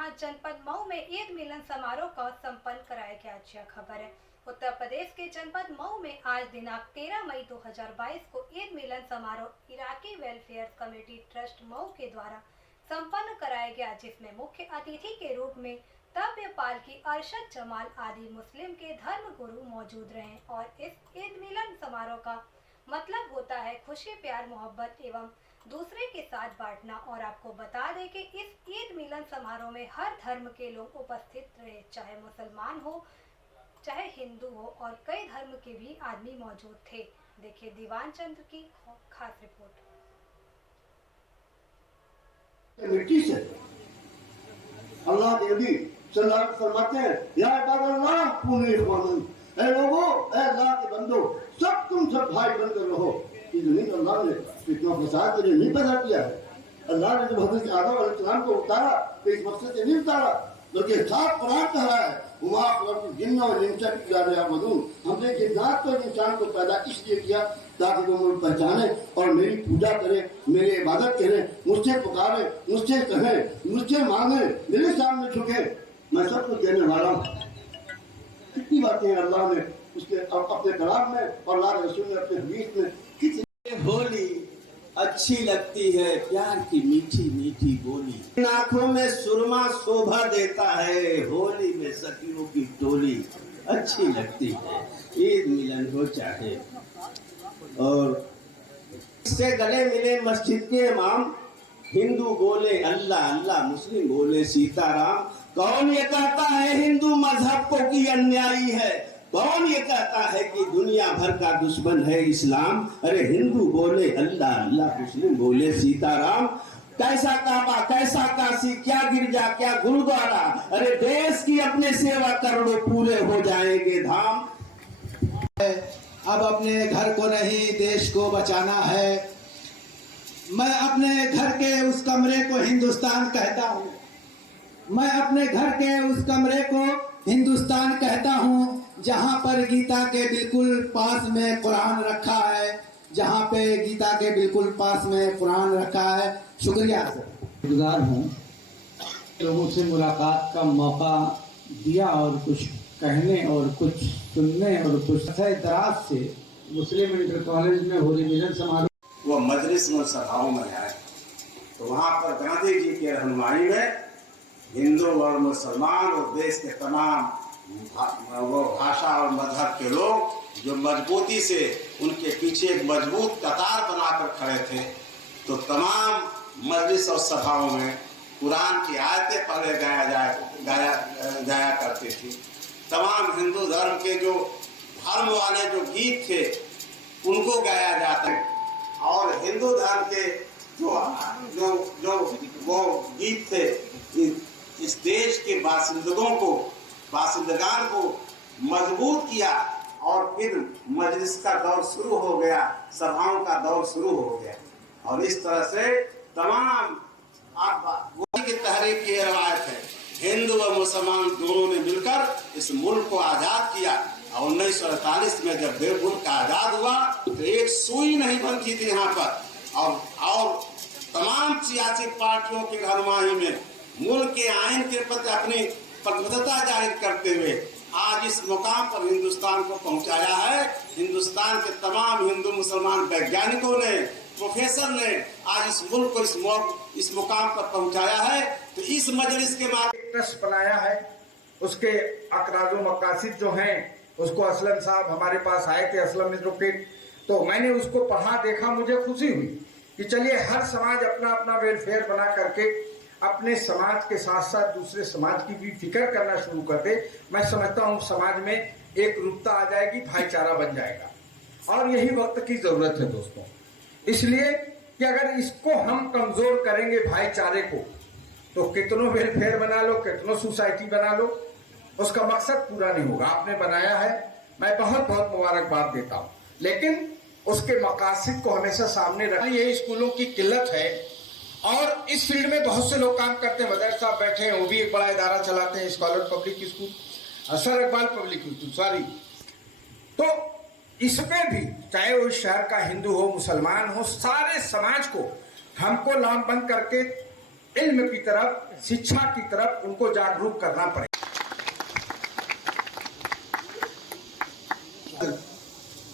जहां जनपद मऊ में ईद मिलन समारोह का संपन्न कराया गया। अच्छी खबर है, उत्तर प्रदेश के जनपद मऊ में आज दिनांक 13 मई 2022 को ईद मिलन समारोह Iraqi welfare committee trust Mau के द्वारा संपन्न कराया गया, जिसमें मुख्य अतिथि के रूप में तव्यपाल की अरशद जमाल आदि मुस्लिम के धर्म गुरु मौजूद रहे। और इस ईद मिलन समारोह का मतलब होता है खुशी, प्यार, मोहब्बत एवं दूसरे के साथ बांटना। और आपको बता दें कि इस ईद मिलन समारोह में हर धर्म के लोग उपस्थित रहे, चाहे मुसलमान हो चाहे हिंदू हो, और कई धर्म के भी आदमी मौजूद थे। देखिए दीवान चंद्र की खास रिपोर्ट। मिट्टी से अल्लाह के नबी सल्लल्लाहु अलैहि वसल्लम फरमाते हैं, या इबादल्लाह कुनू इख्वानन, ऐ लोगों, ऐ अल्लाह के बंदो, सब तुम सब भाई बनकर रहो। ये जमीन अल्लाह ने इतना फसाद के लिए नहीं पैदा किया है। अल्लाह ने जब हज़रत आदम अलैहिस्सलाम को उतारा तो इस मकसद से नहीं उतारा, बल्कि साफ कुरान कह रहा है, हुआ जिन्न और इंसान की जाने मदून, हमने जिन्नात और इंसान को पैदा इसलिए किया ताकि वो मुझे पहचाने और मेरी पूजा करे, मेरी इबादत करें, मुझसे पुकारे, मुझसे कहें, मुझसे मांगे, मेरे सामने झुके। मैं सब कुछ देने वाला हूँ। कितनी बातें अल्लाह ने उसके अपने कलाम में और अल्लाह के रसूल ने अपने हदीस में कितनी। होली अच्छी लगती है, प्यार की मीठी मीठी बोली, आंखों में सुरमा शोभा देता है, होली में सखियों की टोली अच्छी लगती है। ईद मिलन हो चाहे और इससे गले मिले मस्जिद के इमाम, हिंदू बोले अल्लाह अल्लाह, मुस्लिम बोले सीताराम। कौन ये कहता है हिंदू मजहब को कि अन्यायी है? कौन ये कहता है कि दुनिया भर का दुश्मन है इस्लाम? अरे हिंदू बोले अल्लाह अल्लाह, मुस्लिम बोले सीताराम। कैसा काबा, कैसा काशी, क्या गिरजा, क्या गुरुद्वारा, अरे देश की अपने सेवा करोड़ों पूरे हो जाएंगे धाम। अब अपने घर को नहीं देश को बचाना है। मैं अपने घर के उस कमरे को हिंदुस्तान कहता हूँ, मैं अपने घर के उस कमरे को हिंदुस्तान कहता हूँ, जहाँ पर गीता के बिल्कुल पास में कुरान रखा है, जहाँ पे गीता के बिल्कुल पास में कुरान रखा है। शुक्रिया सर, शुक्रगुजार हूँ लोगों से मुलाकात का मौका दिया और कुछ कहने और कुछ सुनने और कुछ दराज से मुस्लिम इंटर कॉलेज में होली मिलन समारोह वो मजलिस में सभाओं में आए तो वहाँ पर गांधी जी के रहनुमाई में हिंदू और मुसलमान और देश के तमाम वो भाषा और मजहब के लोग जो मजबूती से उनके पीछे एक मजबूत कतार बनाकर खड़े थे, तो तमाम मजलिस और सभाओं में कुरान की आयतें पढ़े गाया करती थी। तमाम हिंदू धर्म के जो धर्म वाले जो गीत थे उनको गाया जाता है, और हिंदू धर्म के जो जो वो गीत थे इस देश के बासिंदगान को मजबूत किया। और फिर मजलिस का दौर शुरू हो गया, सभाओं का दौर शुरू हो गया, और इस तरह से तमाम की तहरीक की रवायत है। हिंदू और मुसलमान दोनों ने मिलकर इस मुल्क को आजाद किया, और 1948 में जब मुल्क आजाद हुआ तो एक सुई नहीं बनती थी यहाँ पर, और तमाम सियासी पार्टियों की रहनुमाई में मुल्क के आइन के प्रति अपनी प्रतिबद्धता जाहिर करते हुए आज इस मुकाम पर हिंदुस्तान को पहुंचाया है। हिंदुस्तान के तमाम हिंदू मुसलमान वैज्ञानिकों ने, प्रोफेसर ने आज इस मुल्क को इस मुकाम पर पहुंचाया है। तो इस मजलिस के बाद ट्रस्ट बनाया है, उसके अकराजो मकासिद जो हैं उसको असलम साहब हमारे पास आए थे, असलम एडवोकेट, तो मैंने उसको पढ़ा, देखा, मुझे खुशी हुई कि चलिए हर समाज अपना अपना वेलफेयर बना करके अपने समाज के साथ साथ दूसरे समाज की भी फिक्र करना शुरू कर दे। मैं समझता हूँ समाज में एक रूपता आ जाएगी, भाईचारा बन जाएगा, और यही वक्त की जरूरत है दोस्तों। इसलिए कि अगर इसको हम कमजोर करेंगे भाईचारे को, तो कितनों वेलफेयर बना लो, कितनों सोसाइटी बना लो, उसका मकसद पूरा नहीं होगा। आपने बनाया है, मैं बहुत बहुत मुबारकबाद देता हूँ, लेकिन उसके मकासद को हमेशा सामने रखना। ये स्कूलों की किल्लत है, और इस फील्ड में बहुत से लोग काम करते हैं। मदर साहब बैठे हैं, वो भी एक बड़ा इदारा चलाते हैं, scholar public school, sir Iqbal public school, sorry. तो इसमें भी चाहे वो शहर का हिंदू हो, मुसलमान हो, सारे समाज को हमको लामबंद करके इल्म की तरफ, शिक्षा की तरफ उनको जागरूक करना पड़ेगा।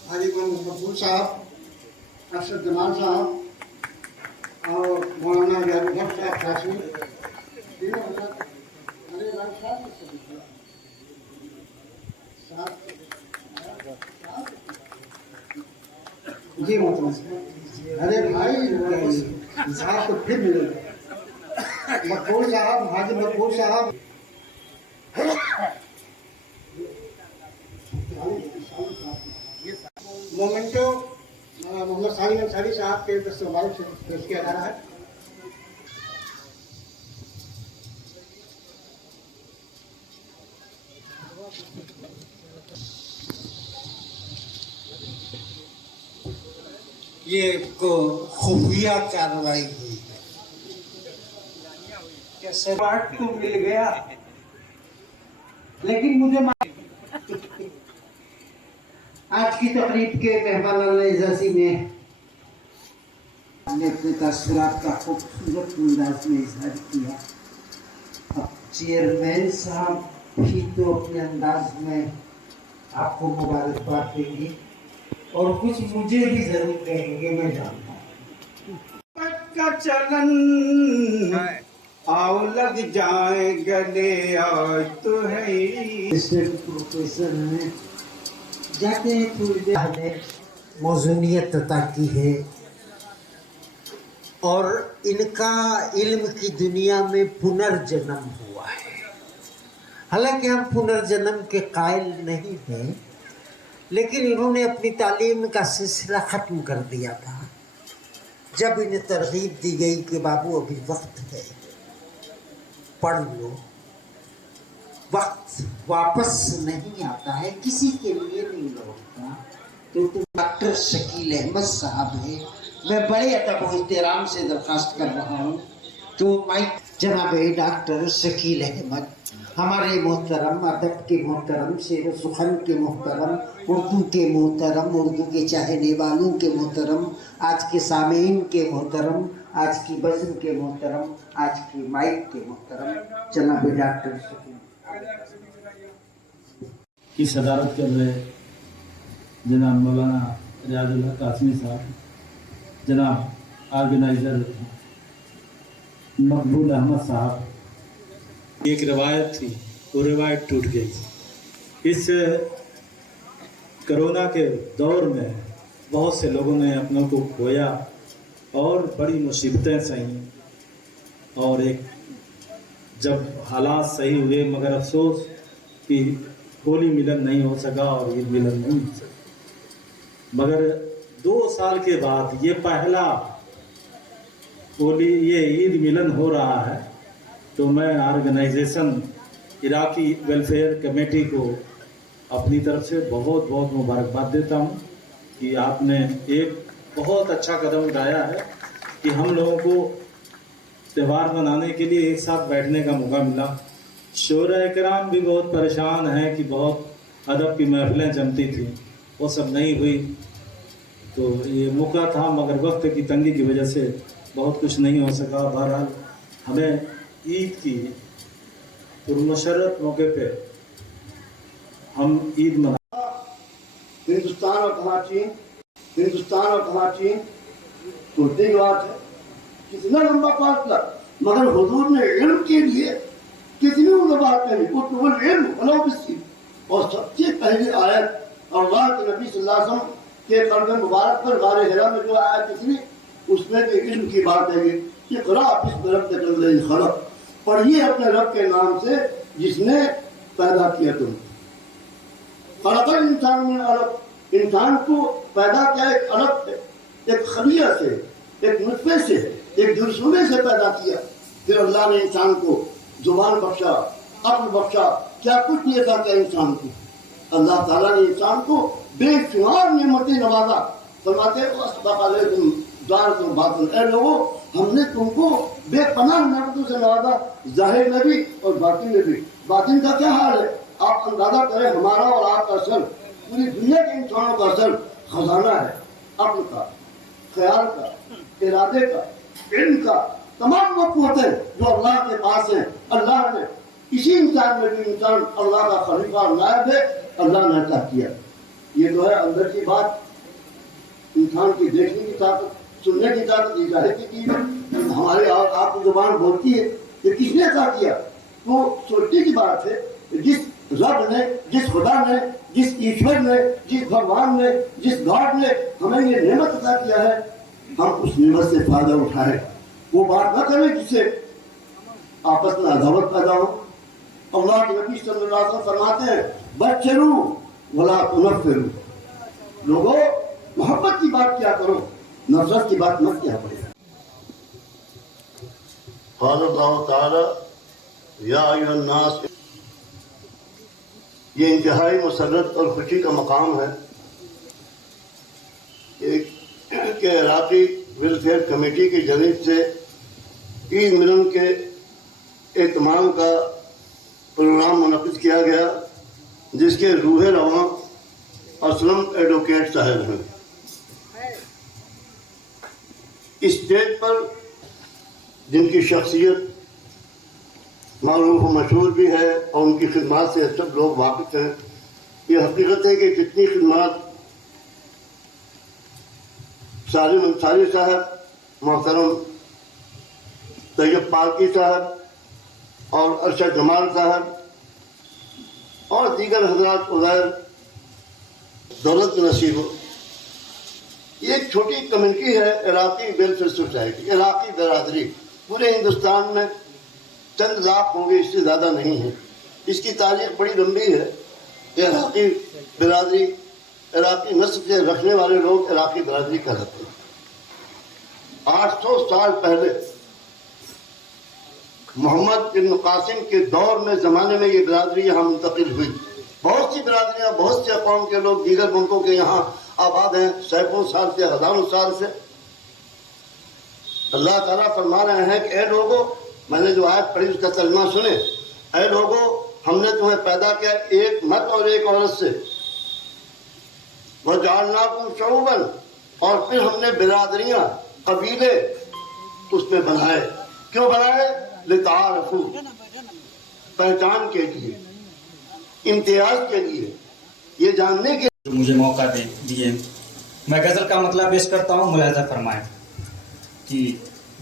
हाजीगंज मकबूल साहब, अरशद जमाल साहब और मौलाना यादव साहब काशी जी मोहतरम। अरे भाई साहब तो फिर मिलेगा। मकबूल साहब, हाजी मकबूल साहब, मोमेंटो मोहम्मद सालिम अंसारी साहब के दस्तवार से पेश किया जा रहा है। ये एक खुफिया कार्रवाई हुई है। कैसे पार्ट तो मिल गया, लेकिन मुझे आज की तकरीब के मेहमान एजाजी में अपने तासुरात का खूबसूरत अंदाज में इजहार किया। अब चेयरमैन साहब भी तो अपने अंदाज में आपको मुबारकबाद देंगे और कुछ मुझे भी जरूर कहेंगे, मैं जानता हूँ। का चलन आओ लग जाए गले, आज तो है प्रोफेसर हैं, जाते हैं थोड़ी मौजूनियत अता की है और इनका इल्म की दुनिया में पुनर्जन्म हुआ है। हालांकि हम पुनर्जन्म के कायल नहीं हैं, लेकिन इन्होंने अपनी तालीम का सिलसिला ख़त्म कर दिया था जब इन्हें तरगीब दी गई कि बाबू अभी वक्त है, पढ़ लो। वक्त वापस नहीं आता है, किसी के लिए नहीं लौटता। तो तुम डॉक्टर शकील अहमद साहब है, मैं बड़े अदब और एहतराम से दरख्वास्त कर रहा हूँ तो माइक जनाब डॉक्टर शकील अहमद, हमारे मोहतरम, अदब के मोहतरम, शेर सुखन के मोहतरम, उर्दू के मोहतरम, उर्दू के चाहने वालों के मोहतरम, आज के सामीन के मोहतरम, आज की बज़्म के मोहतरम, आज की माइक के मोहतरम जनाब डॉक्टर शकील की सदारत कर रहे जनाब मौलाना रियाजुल हक कासमी साहब, जनाब ऑर्गेनाइज़र मकबूल अहमद साहब। एक रिवायत थी, वो रिवायत टूट गई। इस कोरोना के दौर में बहुत से लोगों ने अपनों को खोया और बड़ी मुसीबतें सही, और एक जब हालात सही हुए, मगर अफसोस कि होली मिलन नहीं हो सका और ईद मिलन नहीं हो सका। मगर 2 साल के बाद ये पहला होली, ये ईद मिलन हो रहा है, तो मैं ऑर्गेनाइजेशन इराकी वेलफेयर कमेटी को अपनी तरफ से बहुत बहुत मुबारकबाद देता हूँ कि आपने एक बहुत अच्छा कदम उठाया है कि हम लोगों को त्यौहार मनाने के लिए एक साथ बैठने का मौका मिला। शोरा कराम भी बहुत परेशान हैं कि बहुत अदब की महफिलें जमती थी, वो सब नहीं हुई, तो ये मौका था, मगर वक्त की तंगी की वजह से बहुत कुछ नहीं हो सका। बहरहाल हमें ईद की पुरमशर्रत मौके पे हम ईद मना। हिंदुस्तान और कराची टूटने की बात है, कितना लंबा फासला, मगर हुजूर ने इल्म के लिए कितनी बात कही, और सबसे पहली आयत अल्लाह के नबी सल्लल्लाहु अलैहि वसल्लम के कल्ब मुबारक पर गारे हिरा में जो आयत निकली, उसमें के इल्म की बात है कि खलक, पढ़िए अपने रब के नाम से जिसने पैदा किया तुम। खलकल इंसान में अलग, इंसान को पैदा किया एक अलग से, एक खलिया से, एक नुत्फे से, एक दुर्सुमे से पैदा किया। फिर अल्लाह ने इंसान को जुबान बख्शा, अक्ल बख्शा, क्या कुछ नहीं था क्या इंसान को। अल्लाह ताला ने इंसान को बेशुमार नेमतें नवाजा। फरमाते ऐ लोगों, हमने तुमको बेपनाह नेमतों से नवाजा, जाहिर में भी और बातिन में भी। बातिन का क्या हाल है, आप अंदाजा करें, हमारा और आपका असल, पूरी दुनिया के इंसानों का असल खजाना है, अक्ल का, ख्याल का, इरादे का, इल्म का, तमाम वो कुव्वतें जो अल्लाह के पास है, अल्लाह ने इसी इंसान में भी इंसान अल्लाह का खलीफा नायब है, अल्लाह ने अता किया। ये तो है अंदर की बात, इंसान की देखने की ताकत, सुनने की ताकत, ये जाहिर की चीज है। हमारे आपकी जुबान बोलती है कि किसने अता किया, तो सोचने की बात है। जिस रब ने, जिस खुदा ने, जिस ईश्वर ने, जिस भगवान ने, जिस गॉड ने हमें ये नेमत अता किया है, हम उस नेमत से फायदा उठाएं। वो बात न करें जिससे आपस में अदावत पैदा हो। अल्लाह के नबी सल्लल्लाहु अलैहि वसल्लम फरमाते हैं, बच्चरू वला तुनफिरू, लोगों मोहब्बत की बात क्या करो, नफरत की बात मत क्या करो। क़ाल अल्लाहु तआला या अय्युहन नास, ये इंतहाई मसरत और खुशी का मकाम है कि इराक़ी वेलफेयर कमेटी की जानिब से ईद मिलन के एहतमाम का प्रोग्राम मुनक़िद किया गया, जिसके रूह रवां असलम एडवोकेट साहब हैं। इस स्टेज पर जिनकी शख्सियत मारूफ व मशहूर भी है और उनकी खिदमत से सब लोग वाकिफ हैं। ये हकीकत है कि जितनी खिदमत सालिम अंसारी साहब, मोहतरम तैयब पालकी साहब और अरशद जमाल साहब और दीगर हजरात उज़ैर दौलत नसीब, ये एक छोटी कम्युनिटी है इराक़ी वेलफेयर सोसाइटी, इराक़ी बरादरी। पूरे हिंदुस्तान में चंद लाख होंगे, इससे ज़्यादा नहीं है। इसकी तारीख बड़ी लंबी है। इराक़ी बरादरी, इराक़ी नस्ल से रखने वाले लोग इराक़ी बरादरी कहलाते हैं। 800 साल पहले मोहम्मद इब्न कासिम के दौर में, ज़माने में ये बरादरी यहाँ मुंतकिल हुई। बहुत सी बरादरियाँ, बहुत से कौम के लोग दीगर मुल्कों के यहाँ आबाद हैं, सैकड़ों साल से, हज़ारों साल से। अल्लाह ताला फरमा रहे हैं कि ए लोगों, मैंने जो आयत पढ़ी उसका तर्जुमा सुने। ऐ लोगों, हमने तुम्हें पैदा किया एक मर्द और एक औरत से, वजअलनाकुम शुअबन, और फिर हमने बिरादरियां, कबीले उसमें बनाए। क्यों बनाए? लितारफू, पहचान के लिए, इम्तियाज के लिए, ये जानने के जो मुझे मौका दिए। मैं गज़ल का मतलब पेश करता हूँ, मुलाहिज़ा फरमाएं कि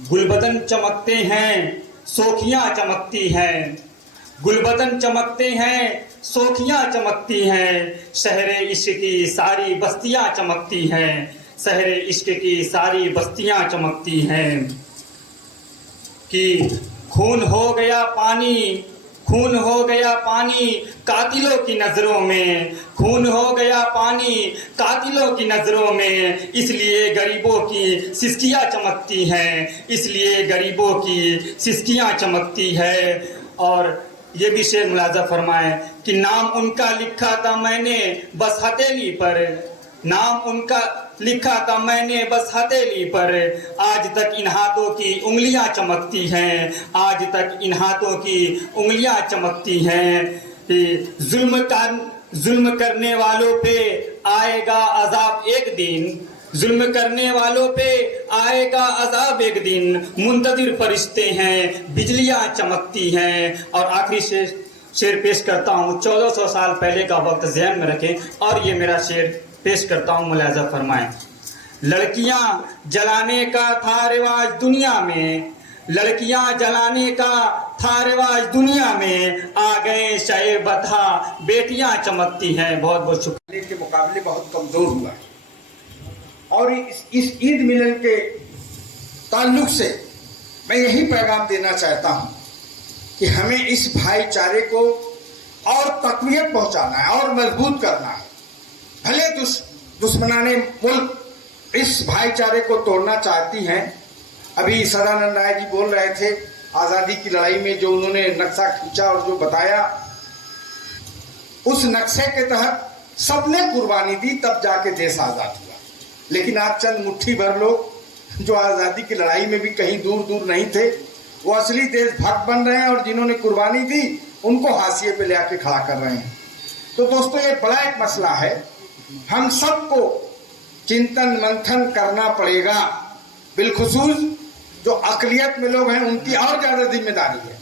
गुलबदन चमकते हैं, सोखियाँ चमकती हैं, गुलबदन चमकते हैं, सोखियाँ चमकती हैं, शहरे इश्क की सारी बस्तियाँ चमकती हैं, शहरे इश्क की सारी बस्तियाँ चमकती हैं। कि खून हो गया पानी, खून हो गया पानी कातिलों की नज़रों में, खून हो गया पानी कातिलों की नज़रों में, इसलिए गरीबों की सिसकियाँ चमकती हैं, इसलिए गरीबों की सिसकियाँ चमकती है। और ये भी शेर मुलाजा फरमाए कि नाम उनका लिखा था मैंने बस हथेली पर, नाम उनका लिखा था मैंने बस हथेली पर, आज तक इन हाथों की उंगलियां चमकती हैं, आज तक इन हाथों की उंगलियां चमकती हैं। जुल्म करने वालों पे आएगा अजाब एक दिन, जुल्म करने वालों पे आएगा अजाब एक दिन, मुंतज़िर फरिश्ते हैं, बिजलियां चमकती हैं। और आखिरी शेर पेश करता हूँ, 1400 साल पहले का वक्त ज़हन में रखें और ये मेरा शेर पेश करता हूँ, मुलाहिज़ा फरमाएं। लड़कियां जलाने का था रिवाज दुनिया में, लड़कियां जलाने का था रिवाज दुनिया में, आ गए शए बता बेटियां चमकती हैं। बहुत बहुत शुक्रिया। के मुकाबले बहुत कमजोर हुआ है। और इस ईद मिलन के ताल्लुक से मैं यही पैगाम देना चाहता हूं कि हमें इस भाईचारे को और तक़वियत पहुंचाना है और मजबूत करना है। भले दुश्मनाने मुल्क इस भाईचारे को तोड़ना चाहती हैं। अभी सदानंद राय जी बोल रहे थे आज़ादी की लड़ाई में जो उन्होंने नक्शा खींचा और जो बताया, उस नक्शे के तहत सबने कुर्बानी दी, तब जाके देश आज़ाद हुआ। लेकिन आज चंद मुट्ठी भर लोग जो आज़ादी की लड़ाई में भी कहीं दूर दूर नहीं थे, वो असली देशभक्त बन रहे हैं और जिन्होंने कुर्बानी दी उनको हाशिए पे ले आके खड़ा कर रहे हैं। तो दोस्तों, ये बड़ा एक मसला है, हम सबको चिंतन मंथन करना पड़ेगा। बिलखुसूस जो अकलियत में लोग हैं उनकी और ज़्यादा जिम्मेदारी है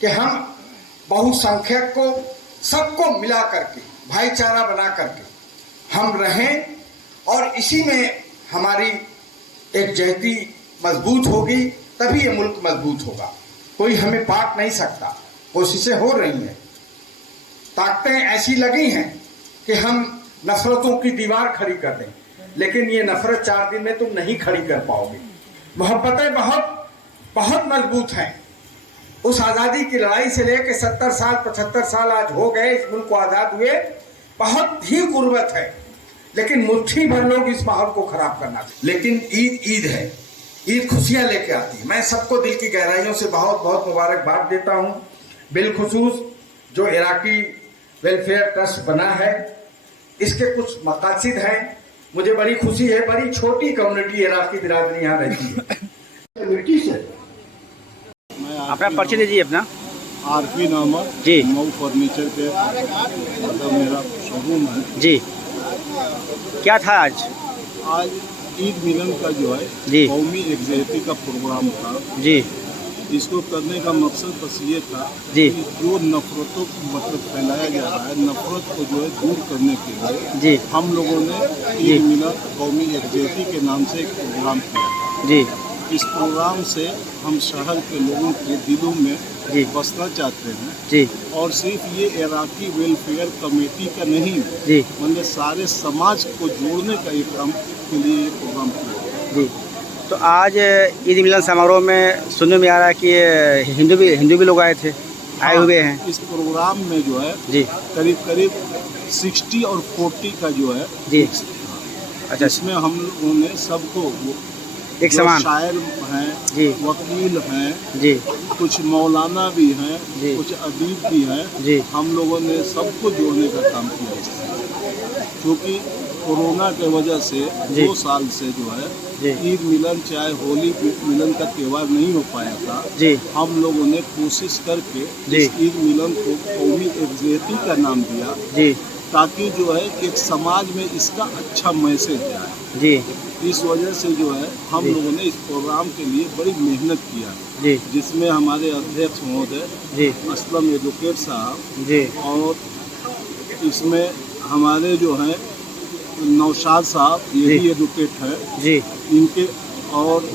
कि हम बहुसंख्यक को सबको मिला करके भाईचारा बना करके हम रहें, और इसी में हमारी एक जहती मजबूत होगी, तभी ये मुल्क मजबूत होगा। कोई हमें बांट नहीं सकता। कोशिशें हो रही हैं, ताकतें ऐसी लगी हैं कि हम नफरतों की दीवार खड़ी कर दें, लेकिन ये नफरत 4 दिन में तुम नहीं खड़ी कर पाओगे। मोहब्बतें बहुत बहुत मजबूत हैं। उस आज़ादी की लड़ाई से लेकर 70 साल 75 साल आज हो गए इस मुल्क को आज़ाद हुए, बहुत ही गुर्बत है, लेकिन मुट्ठी भर लोग इस माहौल को खराब करना। लेकिन ईद है, ईद खुशियाँ लेके आती है। मैं सबको दिल की गहराइयों से बहुत बहुत मुबारकबाद देता हूँ। बिलखुसूस जो इराकी वेलफेयर ट्रस्ट बना है, इसके कुछ मकासद हैं। मुझे बड़ी खुशी है, बड़ी छोटी कम्युनिटी इराकी बिरादरी यहाँ रहती है। मिट्टी से अपना परिचय दीजिए अपना। आरपी नामक जी। मऊ फर्नीचर के मतलब मेरा शोरूम है जी। क्या था आज? आज ईद मिलन का जो है जी। कौमी एकजुटता का प्रोग्राम था जी। इसको करने का मकसद बस ये था जी। कि जो नफरतों को मतलब फैलाया जा रहा है, नफरत को जो है दूर करने के लिए जी। हम लोगों ने जी। ईद मिलन कौमी एकजुटता के नाम से एक प्रोग्राम किया था। जी। इस प्रोग्राम से हम शहर के लोगों के दिलों में जी। बसना चाहते हैं, जी। और सिर्फ ये इराकी वेलफेयर कमेटी का नहीं, जी। मतलब सारे समाज को जोड़ने का एक काम के लिए ये प्रोग्राम किया। जी। तो आज ईद मिलन समारोह में सुनने में आ रहा है कि हिंदू भी लोग आए हुए हैं। इस प्रोग्राम में जो है जी। करीब 60 और 40 का जो है जी। mix था। अच्छा। इसमें हम लोगों ने सबको एक जो समान। शायर हैं, जी। वकील हैं, जी। कुछ मौलाना भी हैं, जी। कुछ अदीब भी हैं, जी। हम लोगों ने सबको जोड़ने का काम किया इससे, क्योंकि कोरोना के वजह से जी। 2 साल से जो है जी। ईद मिलन चाहे होली मिलन का त्यौहार नहीं हो पाया था। जी। हम लोगों ने कोशिश करके जी। इस ईद मिलन को कौमी एकजुटता का नाम दिया, जी। ताकि जो है एक समाज में इसका अच्छा मैसेज जाए। जी। इस वजह से जो है हम जी। लोगों ने इस प्रोग्राम के लिए बड़ी मेहनत किया, जी। जिसमें हमारे अध्यक्ष महोदय जी। असलम एडवोकेट साहब, जी। और इसमें हमारे जो हैं नौशाद साहब, ये जी। भी एडवोकेट हैं, जी। इनके और